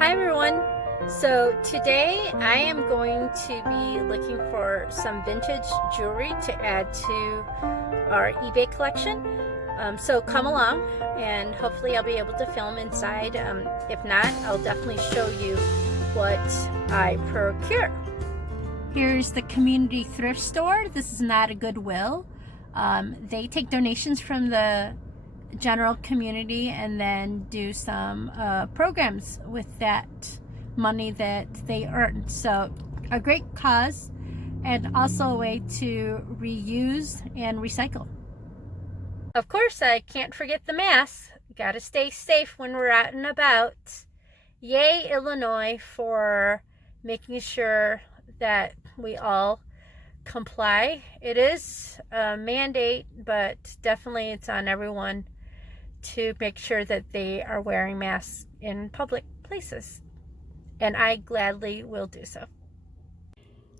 Hi everyone. So today I am going to be looking for some vintage jewelry to add to our eBay collection. So come along and hopefully I'll be able to film inside. If not, I'll definitely show you what I procure. Here's the community thrift store. This is not a Goodwill. They take donations from the general community and then do some programs with that money that they earn. So a great cause and also a way to reuse and recycle. Of course, I can't forget the masks. Gotta stay safe when we're out and about. Yay, Illinois, for making sure that we all comply. It is a mandate, but definitely it's on everyone to make sure that they are wearing masks in public places. And I gladly will do so.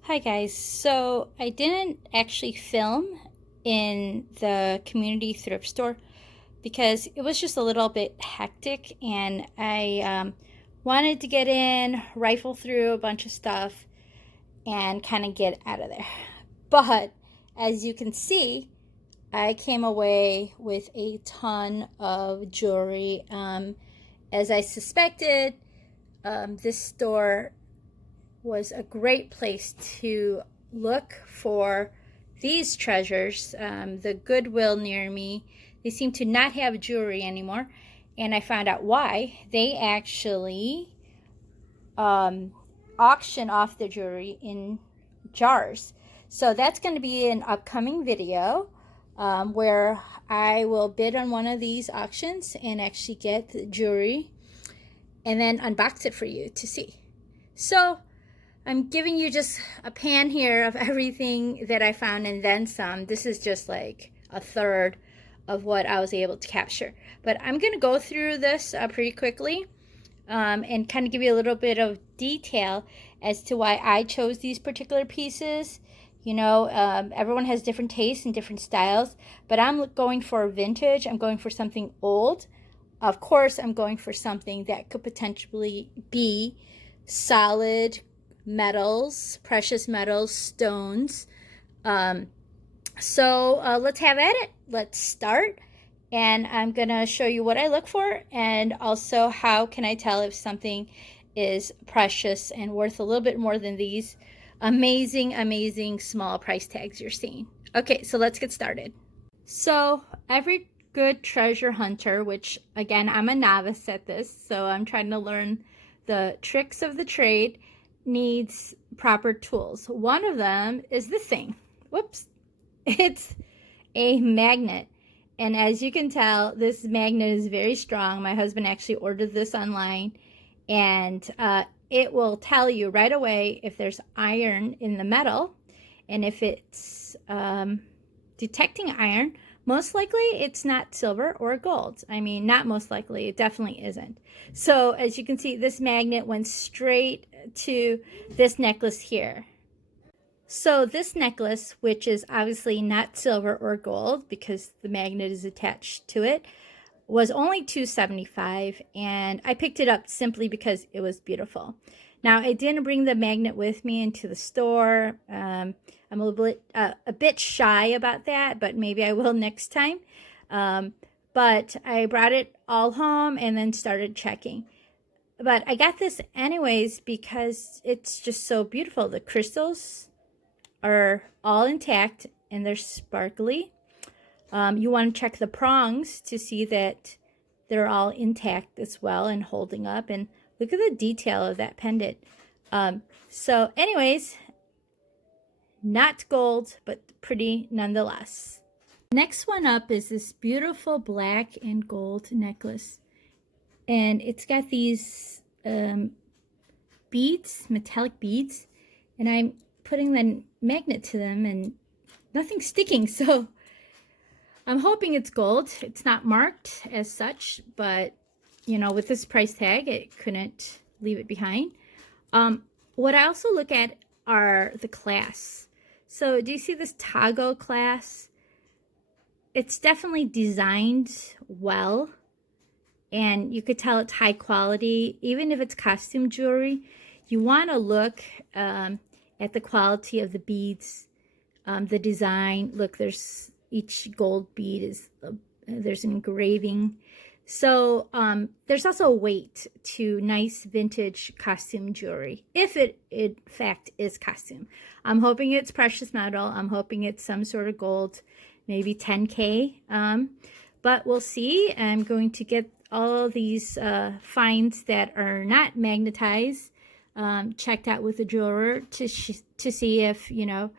Hi guys, so I didn't actually film in the community thrift store because it was just a little bit hectic and I wanted to get in, rifle through a bunch of stuff and kind of get out of there. But as you can see, I came away with a ton of jewelry. As I suspected, this store was a great place to look for these treasures. The Goodwill near me, they seem to not have jewelry anymore, and I found out why. They actually auction off the jewelry in jars. So that's going to be an upcoming video where I will bid on one of these auctions and actually get the jewelry and then unbox it for you to see. So I'm giving you just a pan here of everything that I found and then some. This is just like a third of what I was able to capture. But I'm going to go through this pretty quickly and kind of give you a little bit of detail as to why I chose these particular pieces. You know, everyone has different tastes and different styles, but I'm going for vintage. I'm going for something old. Of course, I'm going for something that could potentially be solid metals, precious metals, stones. So let's have at it. Let's start. And I'm going to show you what I look for and also how can I tell if something is precious and worth a little bit more than these amazing small price tags you're seeing. Okay, so let's get started. So every good treasure hunter, which again, I'm a novice at this, so I'm trying to learn the tricks of the trade, needs proper tools. One of them is this thing. Whoops. It's a magnet. And as you can tell, this magnet is very strong. My husband actually ordered this online, and it will tell you right away if there's iron in the metal, and if it's detecting iron, most likely it's not silver or gold. I mean, not most likely, it definitely isn't. So as you can see, this magnet went straight to this necklace here. So this necklace, which is obviously not silver or gold because the magnet is attached to it, was only $275, and I picked it up simply because it was beautiful. Now, I didn't bring the magnet with me into the store. I'm a bit shy about that, but maybe I will next time. But I brought it all home and then started checking. But I got this anyways because it's just so beautiful. The crystals are all intact and they're sparkly. You want to check the prongs to see that they're all intact as well and holding up. And look at the detail of that pendant. So anyways, not gold, but pretty nonetheless. Next one up is this beautiful black and gold necklace. And it's got these beads, metallic beads. And I'm putting the magnet to them and nothing's sticking. So I'm hoping it's gold. It's not marked as such, but you know, with this price tag, it couldn't leave it behind. What I also look at are the clasps. So do you see this toggle clasp? It's definitely designed well. and you could tell it's high quality. Even if it's costume jewelry, you want to look at the quality of the beads, the design. Look, there's each gold bead is there's an engraving. So there's also a weight to nice vintage costume jewelry, if it in fact is costume. I'm hoping it's precious metal. I'm hoping it's some sort of gold, maybe 10K. But we'll see. I'm going to get all of these finds that are not magnetized checked out with a jeweler to see if, you know,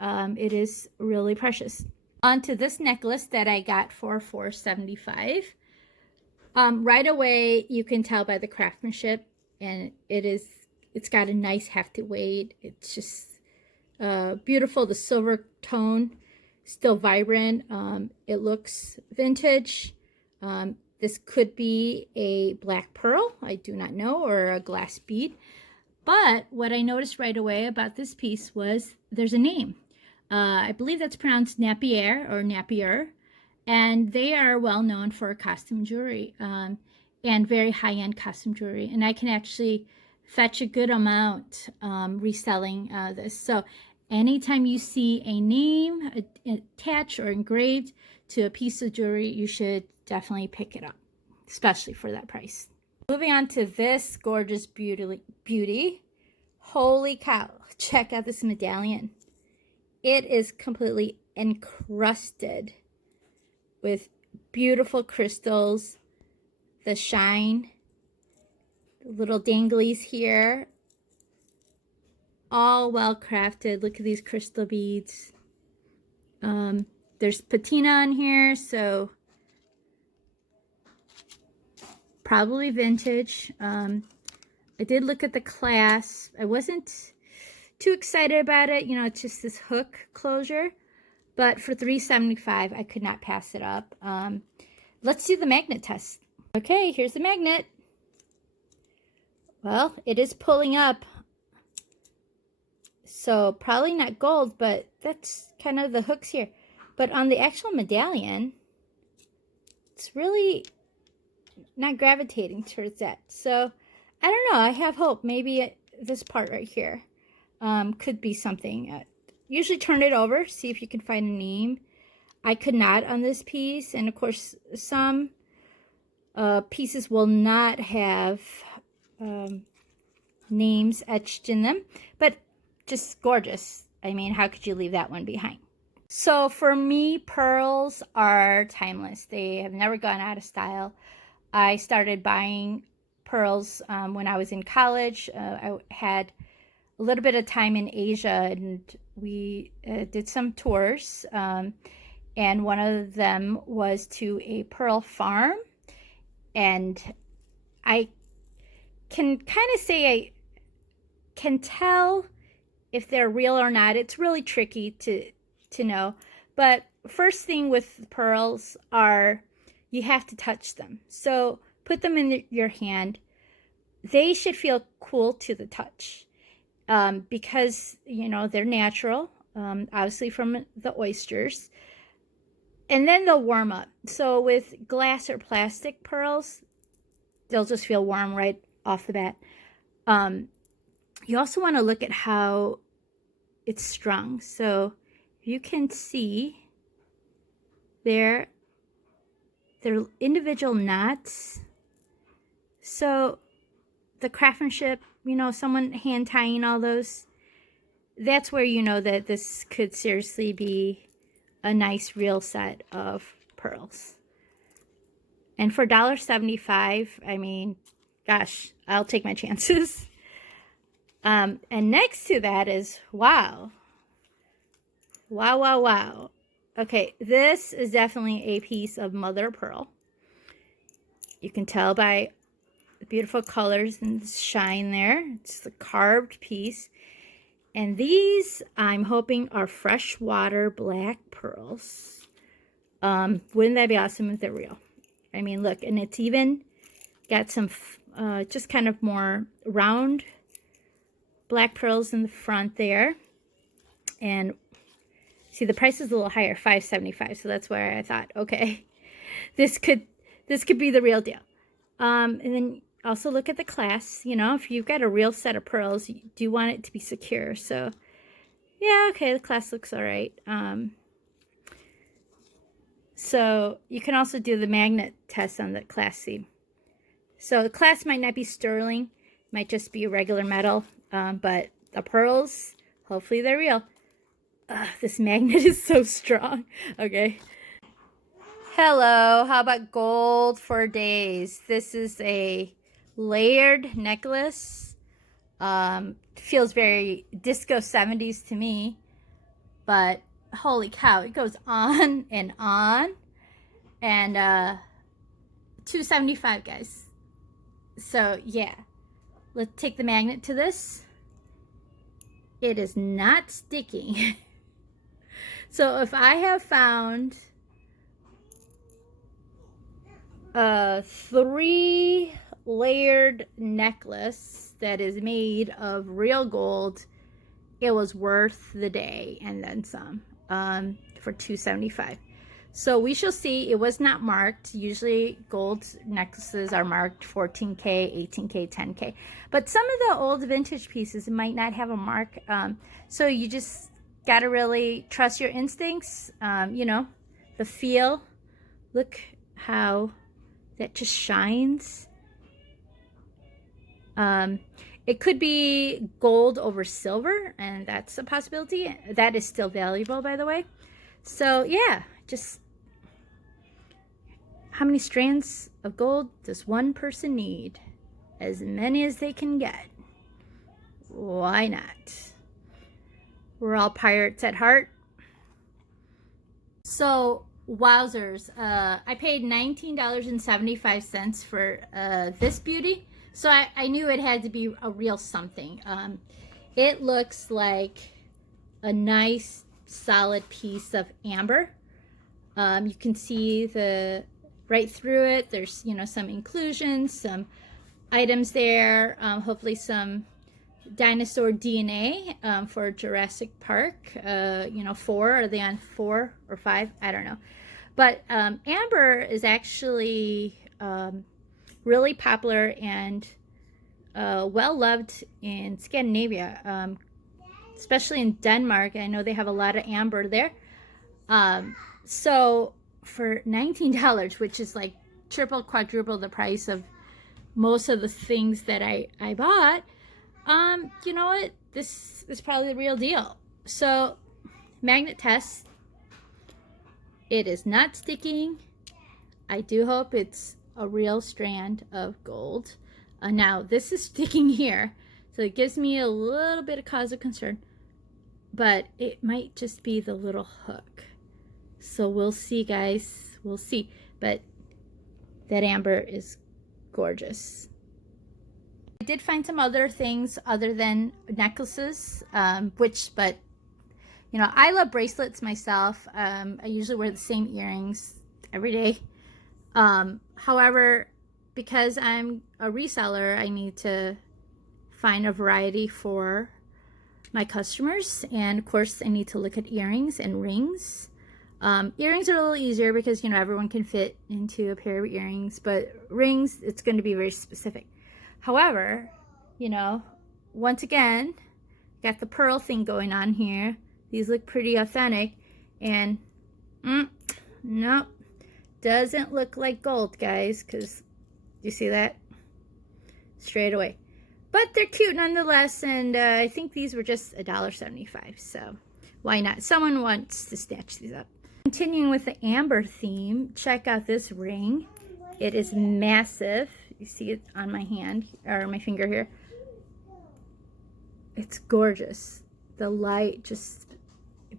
it is really precious. Onto this necklace that I got for $475. Right away, you can tell by the craftsmanship, and it's got a nice hefty weight. It's just beautiful. The silver tone, still vibrant. It looks vintage. This could be a black pearl, I do not know, or a glass bead. But what I noticed right away about this piece was there's a name. I believe that's pronounced Napier or Napier. And they are well known for costume jewelry and very high-end costume jewelry. And I can actually fetch a good amount reselling this. So anytime you see a name attached or engraved to a piece of jewelry, you should definitely pick it up, especially for that price. Moving on to this gorgeous beauty. Holy cow, check out this medallion. It is completely encrusted with beautiful crystals, the shine, the little danglies here, all well crafted. Look at these crystal beads. There's patina on here, so probably vintage. I did look at the clasp. I wasn't too excited about it. You know, it's just this hook closure. But for $375, I could not pass it up. Let's do the magnet test. Okay, here's the magnet. Well, it is pulling up. So probably not gold, but that's kind of the hooks here. But on the actual medallion, it's really not gravitating towards that. So I don't know. I have hope. Maybe this part right here could be something. Usually turn it over, see if you can find a name. I could not on this piece. And of course, some pieces will not have names etched in them. But just gorgeous. I mean, how could you leave that one behind? So for me, pearls are timeless. They have never gone out of style. I started buying pearls when I was in college. I had a little bit of time in Asia, and we did some tours. And one of them was to a pearl farm. And I can kind of say I can tell if they're real or not. It's really tricky to know. But first thing with pearls are you have to touch them. So put them in your hand. They should feel cool to the touch because, you know, they're natural, obviously from the oysters. And then they'll warm up. So with glass or plastic pearls, they'll just feel warm right off the bat. You also want to look at how it's strung. So you can see they're individual knots. So the craftsmanship, you know, someone hand tying all those, that's where you know that this could seriously be a nice real set of pearls. And for $1.75, I mean, gosh, I'll take my chances. And next to that is, wow. Wow, wow, wow. Okay, this is definitely a piece of mother of pearl. You can tell by the beautiful colors and the shine there. It's the carved piece. And these, I'm hoping, are freshwater black pearls. Wouldn't that be awesome if they're real? I mean, look, and it's even got some just kind of more round black pearls in the front there. And see, the price is a little higher, $5.75. So that's where I thought, okay, this could be the real deal. And then also look at the clasp. You know, if you've got a real set of pearls, you do want it to be secure. So yeah, okay, the clasp looks all right. So you can also do the magnet test on the clasp seam. So the clasp might not be sterling, might just be a regular metal, but the pearls, hopefully they're real. This magnet is so strong. Okay. Hello, how about gold for days? This is a layered necklace. Feels very disco 70s to me, but holy cow, it goes on and on. And $275, guys. So yeah, let's take the magnet to this. It is not sticking. So if I have found a 3-layered necklace that is made of real gold, it was worth the day and then some, for $275. So we shall see. It was not marked. Usually gold necklaces are marked 14K, 18K, 10K. But some of the old vintage pieces might not have a mark. So you just got to really trust your instincts. You know, the feel. Look how that just shines. It could be gold over silver, and that's a possibility. That is still valuable, by the way. So yeah, just how many strands of gold does one person need? As many as they can get. Why not? We're all pirates at heart. So wowzers, I paid $19.75 for this beauty. So I knew it had to be a real something. It looks like a nice solid piece of amber. You can see the right through it. There's, you know, some inclusions, some items there, hopefully some dinosaur DNA for Jurassic Park. You know, 4, are they on 4 or 5? I don't know. But amber is actually really popular and well loved in Scandinavia, especially in Denmark. I know they have a lot of amber there. So for $19, which is like triple, quadruple the price of most of the things that I bought, you know what? This is probably the real deal. So magnet test. It is not sticking. I do hope it's a real strand of gold. Now this is sticking here, so it gives me a little bit of cause of concern, but it might just be the little hook. So we'll see, guys. We'll see. But that amber is gorgeous. I did find some other things other than necklaces, but you know, I love bracelets myself. I usually wear the same earrings every day. However, because I'm a reseller, I need to find a variety for my customers. And of course, I need to look at earrings and rings. Earrings are a little easier because, you know, everyone can fit into a pair of earrings, but rings, it's going to be very specific. However, you know, once again, got the pearl thing going on here. These look pretty authentic, and nope, doesn't look like gold, guys, because you see that straight away. But they're cute nonetheless, and I think these were just $1.75, so why not? Someone wants to snatch these up. Continuing with the amber theme, check out this ring. It is massive. You see it on my hand, or my finger here. It's gorgeous. The light just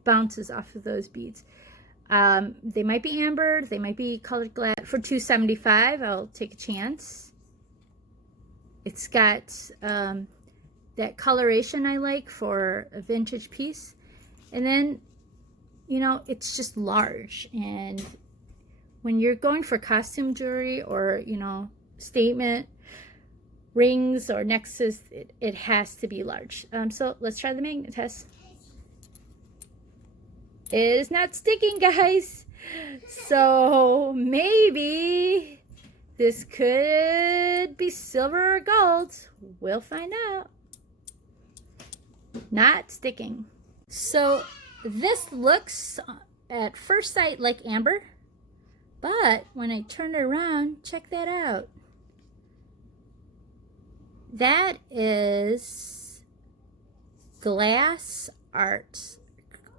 bounces off of those beads. They might be amber, they might be colored glass. For $2.75, I'll take a chance. It's got that coloration I like for a vintage piece. And then, you know, it's just large. And when you're going for costume jewelry or, you know, statement rings or necklaces, it has to be large. So let's try the magnet test. It is not sticking, guys. So maybe This could be silver or gold. We'll find out. Not sticking. So this looks at first sight like amber, but when I turn it around, check that out. That is glass art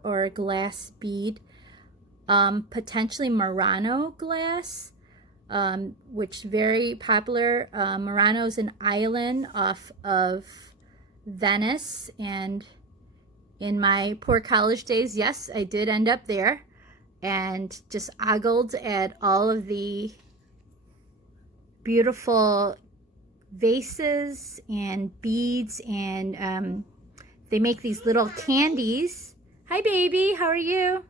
or glass bead, potentially Murano glass, which is very popular. Murano is an island off of Venice, and in my poor college days, yes, I did end up there and just ogled at all of the beautiful vases and beads, and they make these little candies. Hi baby, how are you?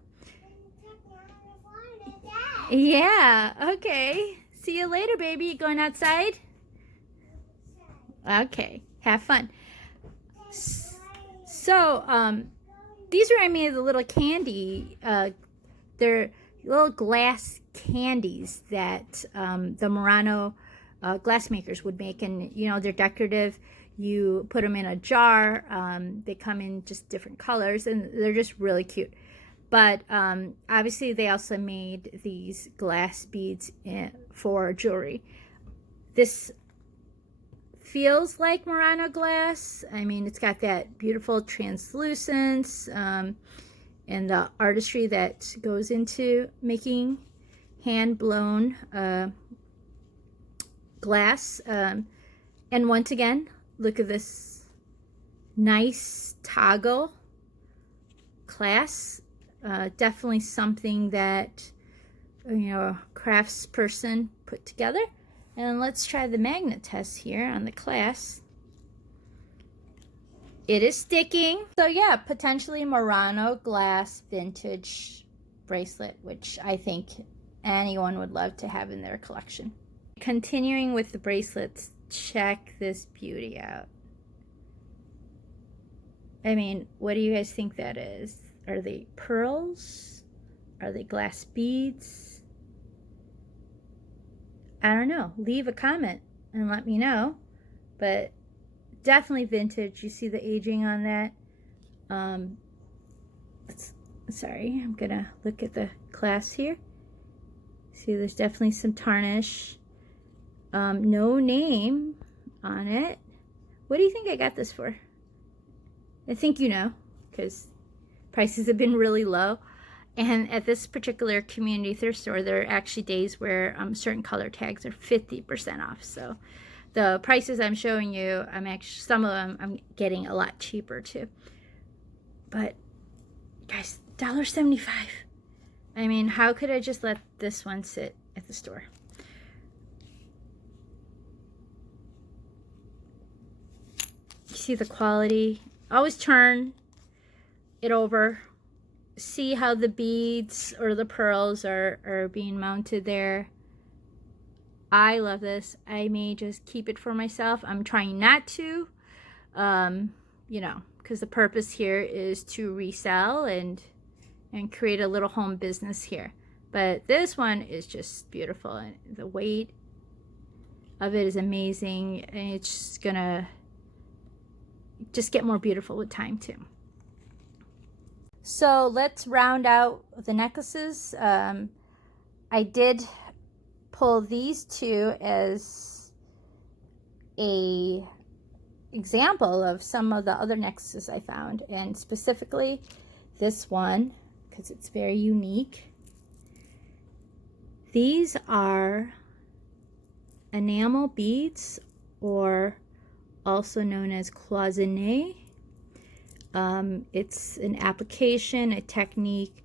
Yeah, okay. See you later, baby. You going outside? Okay, have fun. So, these remind me of the little candy. They're little glass candies that the Murano glassmakers would make, and you know, they're decorative. You put them in a jar. They come in just different colors, and they're just really cute. But obviously, they also made these glass beads for jewelry. This feels like Murano glass. I mean, it's got that beautiful translucence and the artistry that goes into making hand-blown glass. And once again, look at this nice toggle clasp. Definitely something that, you know, a craftsperson put together. And let's try the magnet test here on the clasp. It is sticking. So yeah, potentially Murano glass vintage bracelet, which I think anyone would love to have in their collection. Continuing with the bracelets, check this beauty out. I mean, what do you guys think that is? Are they pearls? Are they glass beads? I don't know. Leave a comment and let me know. But definitely vintage. You see the aging on that. Sorry, I'm gonna look at the clasp here. See, there's definitely some tarnish. No name on it. What do you think I got this for? I think you know, because prices have been really low. And at this particular community thrift store, there are actually days where certain color tags are 50% off. So the prices I'm showing you, some of them I'm getting a lot cheaper too. But guys, $1.75. I mean, how could I just let this one sit at the store? You see the quality. Always turn it over. See how the beads or the pearls are being mounted there. I love this. I may just keep it for myself. I'm trying not to, you know, because the purpose here is to resell and create a little home business here. But this one is just beautiful, and the weight of it is amazing, and it's just gonna just get more beautiful with time too. So let's round out the necklaces. I did pull these two as a example of some of the other necklaces I found, and specifically this one because it's very unique. These are enamel beads, or also known as cloisonné. It's an application, a technique,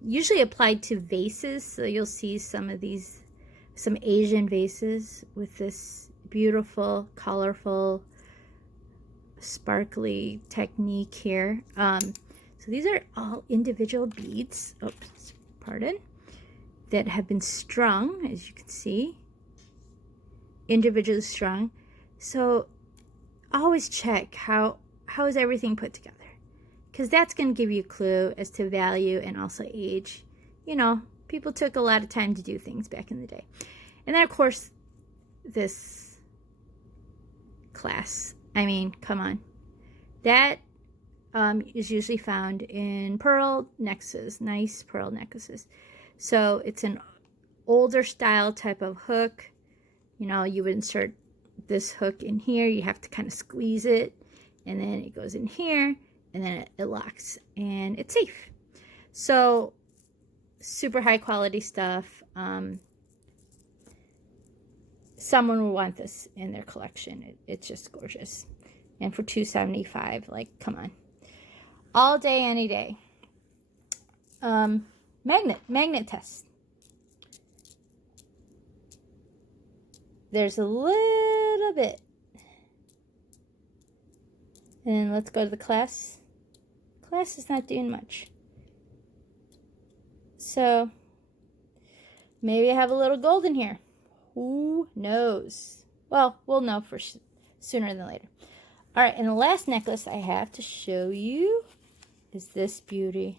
usually applied to vases. So you'll see some of these, some Asian vases with this beautiful, colorful, sparkly technique here. So these are all individual beads, oops, pardon, that have been strung, as you can see, individually strung. So always check how is everything put together, because that's going to give you a clue as to value and also age. You know, people took a lot of time to do things back in the day. And then, of course, this class. I mean, come on. That is usually found in pearl necklaces, nice pearl necklaces. So it's an older style type of hook. You know, you would insert this hook in here. You have to kind of squeeze it, and then it goes in here, and then it locks, and it's safe. So super high quality stuff. Someone will want this in their collection. It's just gorgeous. And for $275, like, come on. All day, any day. Magnet test. There's a little bit. And let's go to the class. Class is not doing much. So maybe I have a little gold in here. Who knows? Well, we'll know for sooner than later. All right, and the last necklace I have to show you is this beauty.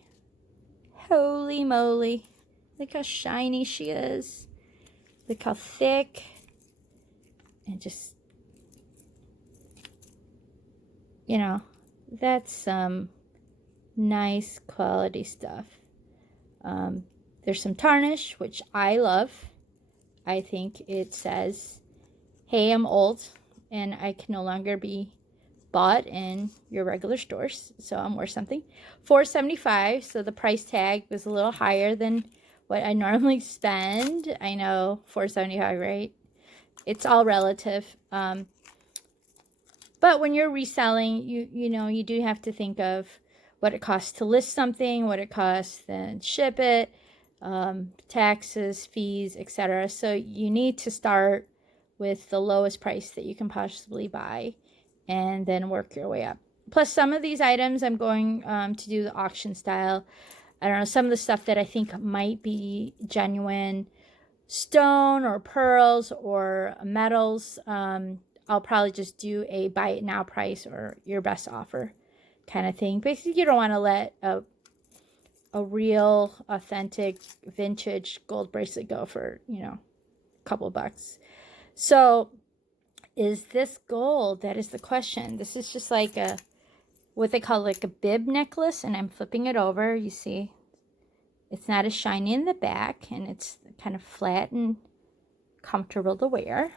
Holy moly. Look how shiny she is. Look how thick. And just, you know, that's some nice quality stuff. There's some tarnish, which I love. I think it says, hey, I'm old and I can no longer be bought in your regular stores, so I'm worth something. $4.75, so the price tag was a little higher than what I normally spend. I know, $4.75, right? It's all relative. But when you're reselling, you know, you do have to think of what it costs to list something, what it costs then ship it, taxes, fees, etc. So you need to start with the lowest price that you can possibly buy and then work your way up. Plus, some of these items I'm going to do the auction style. I don't know, some of the stuff that I think might be genuine stone or pearls or metals, I'll probably just do a buy it now price or your best offer kind of thing. Basically, you don't want to let a real, authentic, vintage gold bracelet go for, you know, a couple bucks. So, is this gold? That is the question. This is just like a, what they call like a bib necklace, and I'm flipping it over. You see, it's not as shiny in the back, and it's kind of flat and comfortable to wear.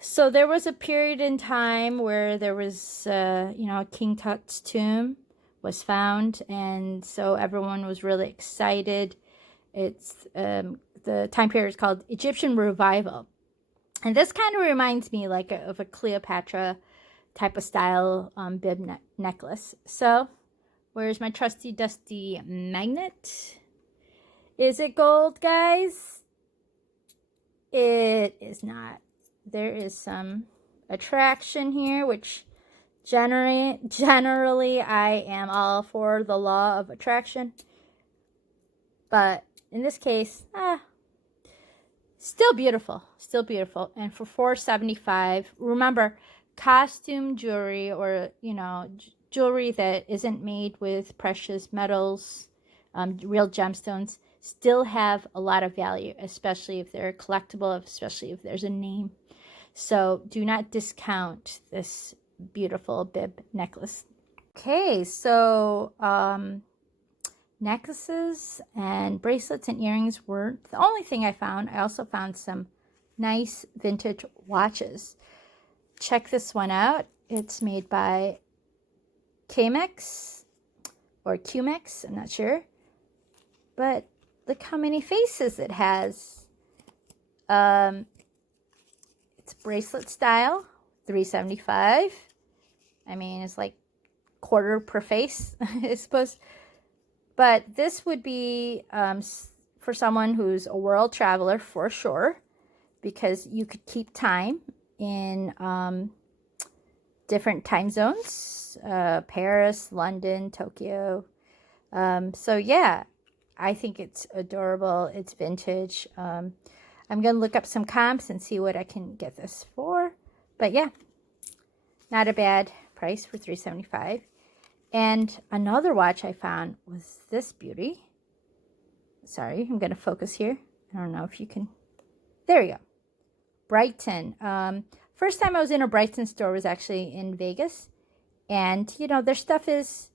So there was a period in time where there was, you know, King Tut's tomb was found, and so everyone was really excited. It's the time period is called Egyptian Revival, and this kind of reminds me like of a Cleopatra type of style bib necklace. So where's my trusty dusty magnet? Is it gold, guys? It is not. There is some attraction here, which generally I am all for the law of attraction. But in this case, still beautiful. Still beautiful. And for $4.75, remember, costume jewelry, or, you know, jewelry that isn't made with precious metals, real gemstones, still have a lot of value, especially if they're collectible, especially if there's a name. So do not discount this beautiful bib necklace. Okay, so necklaces and bracelets and earrings weren't the only thing I found. I also found some nice vintage watches. Check this one out. It's made by Chemex or Cumex, I'm not sure. But look how many faces it has. It's bracelet style, $3.75. I mean, it's like quarter per face, I suppose. But this would be for someone who's a world traveler for sure, because you could keep time in different time zones, Paris, London, Tokyo. So yeah, I think it's adorable. It's vintage. I'm going to look up some comps and see what I can get this for. But yeah, not a bad price for $3.75. And another watch I found was this beauty. Sorry, I'm going to focus here. I don't know if you can. There you go. Brighton. First time I was in a Brighton store was actually in Vegas. And, you know, their stuff is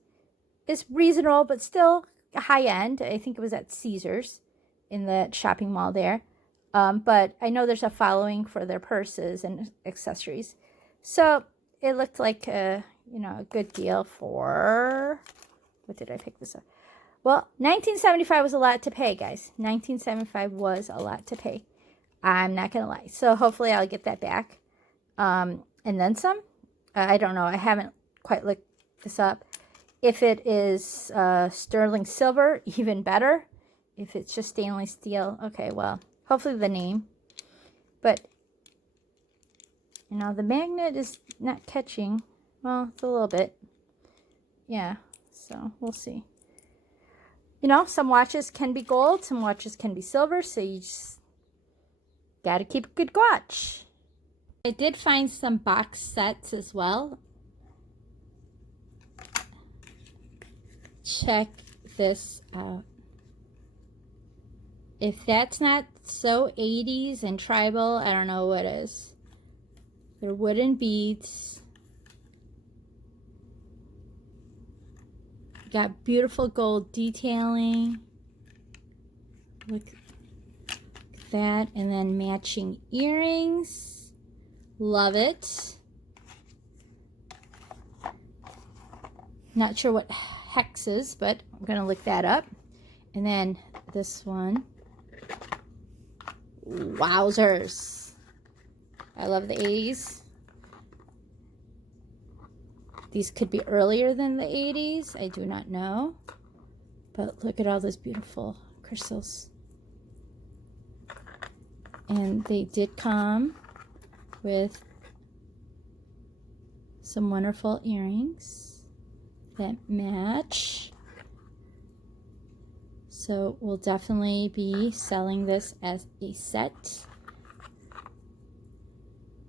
reasonable, but still high end. I think it was at Caesars in the shopping mall there. But I know there's a following for their purses and accessories. So it looked like a, you know, a good deal for, what did I pick this up? Well, $19.75 was a lot to pay, guys. $19.75 was a lot to pay. I'm not going to lie. So hopefully I'll get that back. And then some. I don't know. I haven't quite looked this up. If it is sterling silver, even better. If it's just stainless steel, okay, well, hopefully the name. But, you know, the magnet is not catching. Well, it's a little bit. Yeah, so we'll see. You know, some watches can be gold, some watches can be silver, so you just got to keep a good watch. I did find some box sets as well. Check this out. If that's not so 80s and tribal, I don't know what is. They're wooden beads. Got beautiful gold detailing. Look at that. And then matching earrings. Love it. Not sure what hex is, but I'm going to look that up. And then this one. Wowzers. I love the 80s. These could be earlier than the 80s. I do not know. But look at all those beautiful crystals. And they did come with some wonderful earrings that match. So we'll definitely be selling this as a set.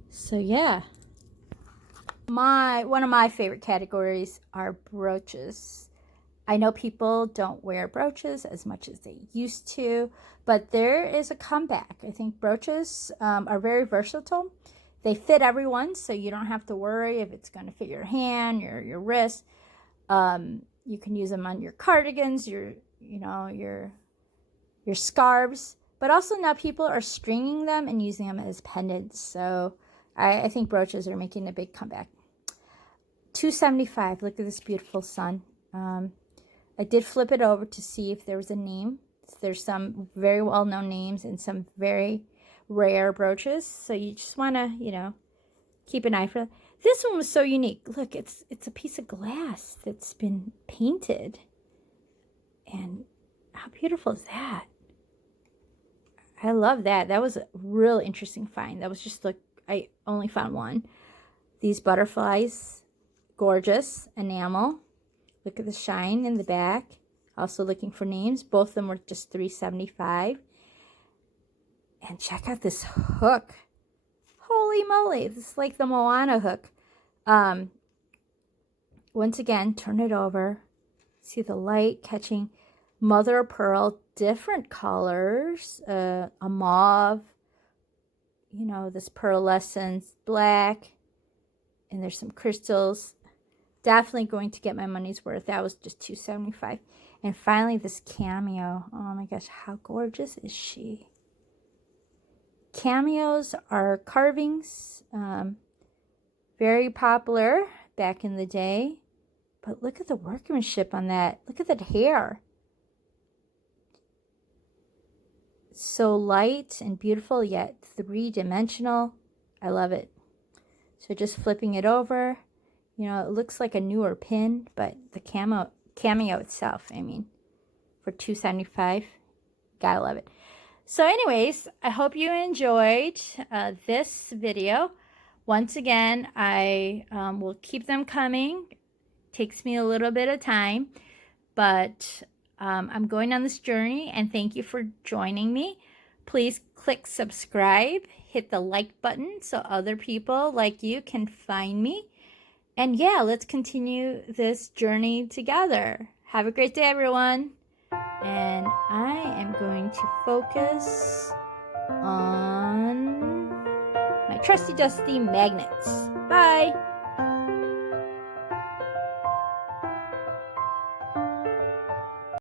So yeah. One of my favorite categories are brooches. I know people don't wear brooches as much as they used to, but there is a comeback. I think brooches are very versatile. They fit everyone, so you don't have to worry if it's going to fit your hand, your wrist. You can use them on your cardigans, your scarves, but also now people are stringing them and using them as pendants. So I think brooches are making a big comeback. $2.75. Look at this beautiful sun. I did flip it over to see if there was a name. There's some very well-known names and some very rare brooches. So you just want to, you know, keep an eye for that. This one was so unique. Look, it's a piece of glass that's been painted. And how beautiful is that? I love that. That was a real interesting find. That was just like, I only found one. These butterflies, gorgeous enamel. Look at the shine in the back. Also looking for names. Both of them were just $3.75. And check out this hook. Holy moly. This is like the Moana hook. Once again, turn it over. See the light catching mother of pearl, different colors. A mauve. You know, this pearlescent black. And there's some crystals. Definitely going to get my money's worth. That was just $2.75. And finally, this cameo. Oh my gosh, how gorgeous is she? Cameos are carvings. Very popular back in the day. But look at the workmanship on that. Look at that hair. So light and beautiful, yet three-dimensional. I love it. So just flipping it over. You know, it looks like a newer pin, but the cameo itself, I mean, for $2.75, gotta love it. So anyways, I hope you enjoyed this video. Once again, I will keep them coming. Takes me a little bit of time, but I'm going on this journey, and thank you for joining me. Please click subscribe, hit the like button so other people like you can find me. And yeah, let's continue this journey together. Have a great day, everyone. And I am going to focus on my trusty dusty magnets. Bye!